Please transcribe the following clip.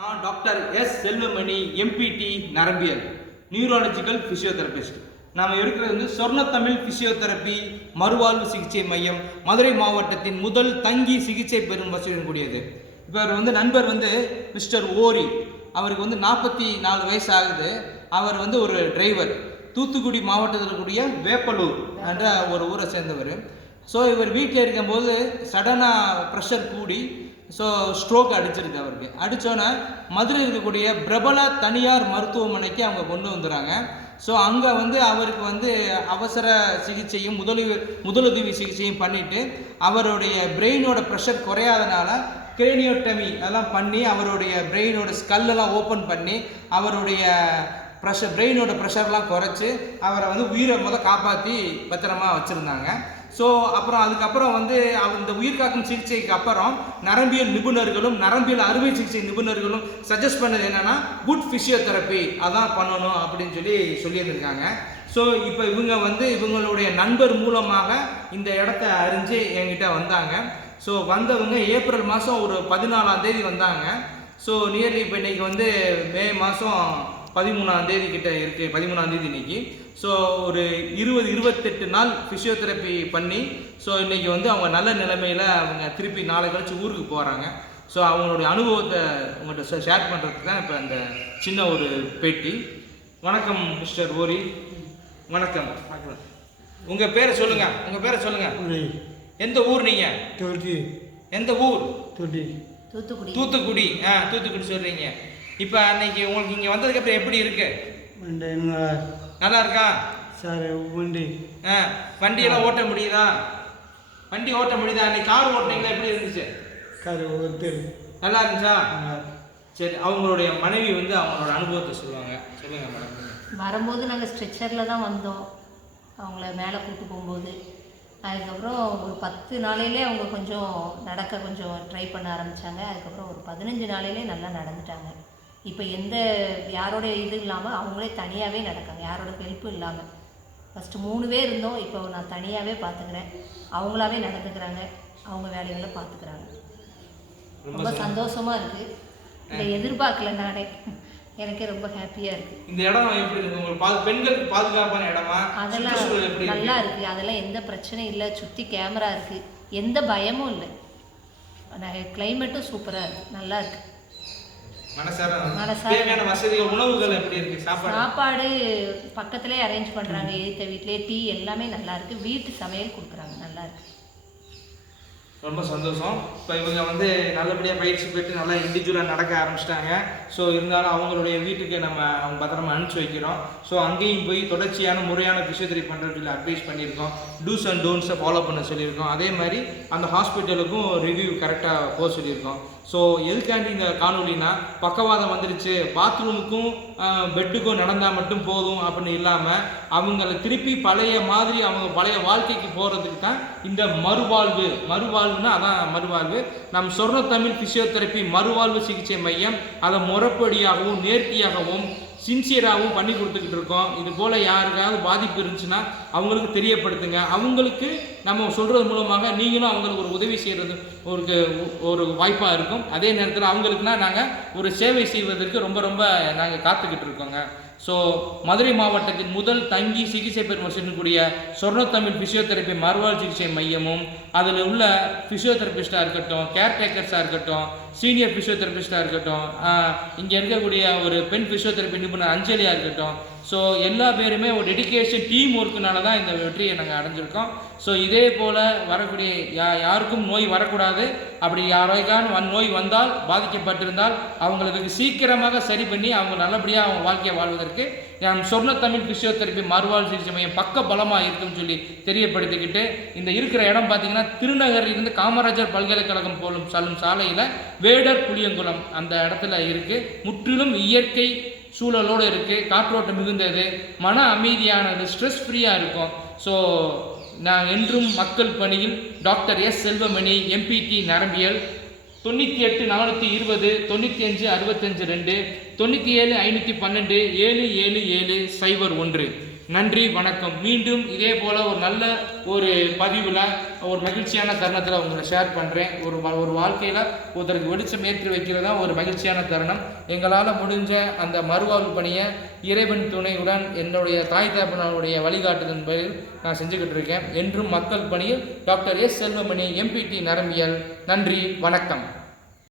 நான் doctor S Selvamani எம்பிடி நரம்பியல் neurological physiotherapist. நாம் இருக்கிறது வந்து சொர்ணத்தமிழ் ஃபிசியோதெரப்பி மறுவாழ்வு சிகிச்சை மையம், மதுரை மாவட்டத்தின் முதல் தங்கி சிகிச்சை பெறும் வசதியுடன் கூடியது. இப்போ வந்து நண்பர் வந்து மிஸ்டர் ஓரி, அவருக்கு வந்து 44 வயசு ஆகுது. அவர் வந்து ஒரு டிரைவர், தூத்துக்குடி மாவட்டத்தில் இருக்கக்கூடிய வேப்பலூர் என்ற ஒரு ஊரை சேர்ந்தவர். ஸோ இவர் வீட்டில் இருக்கும்போது சடனாக ப்ரெஷர் கூடி ஸ்ட்ரோக் அடிச்சிருக்கு. அவருக்கு அடித்தோன்னே மதுரை இருக்கக்கூடிய பிரபல தனியார் மருத்துவமனைக்கு அவங்க கொண்டு வந்துடுறாங்க. ஸோ அங்கே வந்து அவருக்கு வந்து அவசர சிகிச்சையும் முதலுதவி சிகிச்சையும் பண்ணிவிட்டு அவருடைய பிரெயினோட ப்ரெஷர் குறையாதனால கிரேனியோட்டமி அதெல்லாம் பண்ணி அவருடைய பிரெயினோட ஸ்கல்லெல்லாம் ஓப்பன் பண்ணி அவருடைய பிரெயினோட ப்ரெஷர்லாம் குறைச்சி அவரை வந்து உயிரை காப்பாற்றி பத்திரமா வச்சுருந்தாங்க. ஸோ அதுக்கப்புறம் வந்து அவர் இந்த உயிர்காக்கும் சிகிச்சைக்கு அப்புறம் நரம்பியல் நிபுணர்களும் நரம்பியல் அறுவை சிகிச்சை நிபுணர்களும் சஜஸ்ட் பண்ணது என்னென்னா குட் ஃபிசியோதெரப்பி அதான் பண்ணணும் அப்படின்னு சொல்லியிருந்திருக்காங்க. ஸோ இப்போ இவங்க வந்து இவங்களுடைய நண்பர் மூலமாக இந்த இடத்த அறிஞ்சு என்கிட்ட வந்தாங்க. ஸோ வந்தவங்க ஏப்ரல் மாதம் ஒரு 14ஆம் தேதி வந்தாங்க. ஸோ நியர்லி இப்போ இன்றைக்கி வந்து மே மாதம் 13ஆம் தேதி கிட்ட இருக்குது, 13ஆம் தேதி இன்னைக்கு. ஸோ ஒரு 28 நாள் ஃபிசியோதெரப்பி பண்ணி ஸோ இன்றைக்கி வந்து அவங்க நல்ல நிலைமையில் அவங்க திருப்பி நாளை கழிச்சு ஊருக்கு போகிறாங்க. ஸோ அவங்களுடைய அனுபவத்தை உங்கள்கிட்ட ஷேர் பண்ணுறதுக்கு தான் இப்போ அந்த சின்ன ஒரு பேட்டி. வணக்கம் மிஸ்டர் ஓரி. வணக்கம். உங்கள் பேரை சொல்லுங்கள். எந்த ஊர் நீங்கள்? எந்த ஊர்? தூத்துக்குடி. தூத்துக்குடி சொல்கிறீங்க. இப்போ அன்னைக்கு உங்களுக்கு இங்கே வந்ததுக்கப்புறம் எப்படி இருக்கு? நல்லா இருக்கா சார்? வண்டியெல்லாம் ஓட்ட முடியுதா? அன்னைக்கு கார் ஓட்டினீங்களா? எப்படி இருந்துச்சு? நல்லா இருந்துச்சா? சரி, அவங்களுடைய மனைவி வந்து அவங்களோட அனுபவத்தை சொல்லுவாங்க. சொல்லுங்க மேடம். வரும்போது நாங்கள் ஸ்ட்ரெச்சரில் தான் வந்தோம். அவங்கள மேலே கூப்பிட்டு போகும்போது அதுக்கப்புறம் ஒரு 10 நாளையிலே அவங்க கொஞ்சம் நடக்க ட்ரை பண்ண ஆரம்பித்தாங்க. அதுக்கப்புறம் ஒரு 15 நாளையிலே நல்லா நடந்துட்டாங்க. இப்போ யாரோட இது இல்லாமல் அவங்களே தனியாகவே நடக்காங்க, யாரோட ஹெல்ப்பும் இல்லாமல். ஃபஸ்ட்டு 3 பேர் இருந்தோம், இப்போ நான் தனியாகவே பார்த்துக்கிறேன். அவங்களாவே நடந்துக்கிறாங்க, அவங்க வேலைகளை பார்த்துக்கிறாங்க. ரொம்ப சந்தோஷமாக இருக்குது. இதை எதிர்பார்க்கல நானே, எனக்கே ரொம்ப ஹாப்பியாக இருக்குது. இந்த இடம் எப்படி இருக்குது உங்களுக்கு? பெண்களுக்கு பாதுகாப்பான இடமா? அதெல்லாம் நல்லா இருக்குது. அதெல்லாம் எந்த பிரச்சனையும் இல்லை. சுற்றி கேமரா இருக்குது, எந்த பயமும் இல்லை. கிளைமேட்டும் சூப்பராக இருக்குது, நல்லா இருக்குது. சாப்பாடு பக்கத்துலேயே அரேஞ்ச் பண்ணுறாங்க, எதிர்த்த வீட்டிலே டீ எல்லாமே நல்லா இருக்குது. வீட்டு சமையல் கொடுக்குறாங்க, நல்லா இருக்குது. ரொம்ப சந்தோஷம். இப்போ இவங்க வந்து நல்லபடியாக பயிற்சி பெற்று நல்லா இண்டிவிஜுவலாக நடக்க ஆரம்பிச்சிட்டாங்க. ஸோ இருந்தாலும் அவங்களுடைய வீட்டுக்கு அவங்க பத்திரமா அனுப்பிச்சி வைக்கிறோம். ஸோ அங்கேயும் போய் தொடர்ச்சியான முறையான ஃபிசியோதெரப்பி பண்ணுறதுக்கு அட்வைஸ் பண்ணியிருக்கோம். டூஸ் அண்ட் டோன்ட்ஸை ஃபாலோ பண்ண சொல்லியிருக்கோம். அதே மாதிரி அந்த ஹாஸ்பிட்டலுக்கும் ரிவ்யூ கரெக்டாக போக சொல்லியிருக்கோம். ஸோ எதுக்காண்டி இந்த காணொலினா, பக்கவாதம் வந்துருச்சு, பாத்ரூமுக்கும் பெட்டுக்கும் நடந்தால் மட்டும் போதும் அப்படின்னு இல்லாமல் அவங்கள திருப்பி பழைய மாதிரி அவங்க பழைய வாழ்க்கைக்கு போகிறதுக்கு தான் இந்த மறுவாழ்வுனா அதான் மறுவாழ்வு. நம் சொர்ணத்தமிழ் ஃபிசியோதெரப்பி மறுவாழ்வு சிகிச்சை மையம் அதை முறைப்படியாகவும் நேர்த்தியாகவும் சின்சியராகவும் பண்ணி கொடுத்துக்கிட்டு இருக்கோம். இது போல் யாருக்காவது பாதிப்பு இருந்துச்சுன்னா அவங்களுக்கு தெரியப்படுத்துங்க. அவங்களுக்கு நம்ம சொல்கிறது மூலமாக நீங்களும் அவங்களுக்கு ஒரு உதவி செய்கிறது ஒரு வாய்ப்பாக இருக்கும். அதே நேரத்தில் அவங்களுக்குனா நாங்கள் ஒரு சேவை செய்வதற்கு ரொம்ப நாங்கள் காத்துக்கிட்டு இருக்கோங்க. ஸோ மதுரை மாவட்டத்தின் முதல் தங்கி சிகிச்சை பெறும் வசதிக்கூடிய சொர்ணத்தமிழ் ஃபிசியோதெரப்பி மறுவாழ்வு சிகிச்சை மையமும் அதில் உள்ள ஃபிசியோதெரபிஸ்டாக இருக்கட்டும், கேர்டேக்கர்ஸாக இருக்கட்டும், சீனியர் ஃபிசியோதெரபிஸ்டாக இருக்கட்டும், இங்கே இருக்கக்கூடிய ஒரு பெண் ஃபிசியோதெரப்பி நிபுணர் அஞ்சலியாக இருக்கட்டும், ஸோ எல்லா பேருமே ஒரு டெடிக்கேஷன் டீம் ஒர்க்குனால தான் இந்த வெற்றியை நாங்கள் அடைஞ்சிருக்கோம். ஸோ இதே போல் வரக்கூடிய யாருக்கும் நோய் வரக்கூடாது. அப்படி யாருக்கான நோய் வந்தால், பாதிக்கப்பட்டிருந்தால் அவங்களுக்கு சீக்கிரமாக சரி பண்ணி அவங்க நல்லபடியாக அவங்க வாழ்க்கையை வாழ்வதற்கு நம் சொர்ணத்தமிழ் ஃபிசியோதெரப்பி மறுவாழ்வு சிகிச்சை மையம் பக்க பலமாக இருக்குன்னு சொல்லி தெரியப்படுத்திக்கிட்டு, இந்த இருக்கிற இடம் பார்த்தீங்கன்னா திருநகரிலிருந்து காமராஜர் பல்கலைக்கழகம் போலும் செல்லும் சாலையில் வேடர் புளியங்குளம் அந்த இடத்துல இருக்குது. முற்றிலும் இயற்கை சூழலோடு இருக்குது, காற்றோட்டம் மிகுந்தது, மன அமைதியானது, ஸ்ட்ரெஸ் ஃப்ரீயாக இருக்கும். ஸோ நான் என்றும் மக்கள் பணியில் டாக்டர் எஸ் செல்வமணி எம்பிடி நரம்பியல் 98 420 95 65 2 97 512 777 01. நன்றி, வணக்கம். மீண்டும் இதே போல் ஒரு நல்ல ஒரு பதிவில் ஒரு மகிழ்ச்சியான தருணத்தில் உங்களை ஷேர் பண்ணுறேன். ஒரு வாழ்க்கையில் ஒருத்தருக்கு வெளிச்சம் ஏற்றி வைக்கிறதா ஒரு மகிழ்ச்சியான தருணம். எங்களால் முடிஞ்ச அந்த மறுவாழ்வு பணியை இறைவன் துணையுடன் என்னுடைய தாய் தகப்பனுடைய வழிகாட்டுதல் பேரில் நான் செஞ்சுக்கிட்டு இருக்கேன். என்றும் மக்கள் பணியில் டாக்டர் எஸ். செல்வமணி, MPT நரம்பியல். நன்றி, வணக்கம்.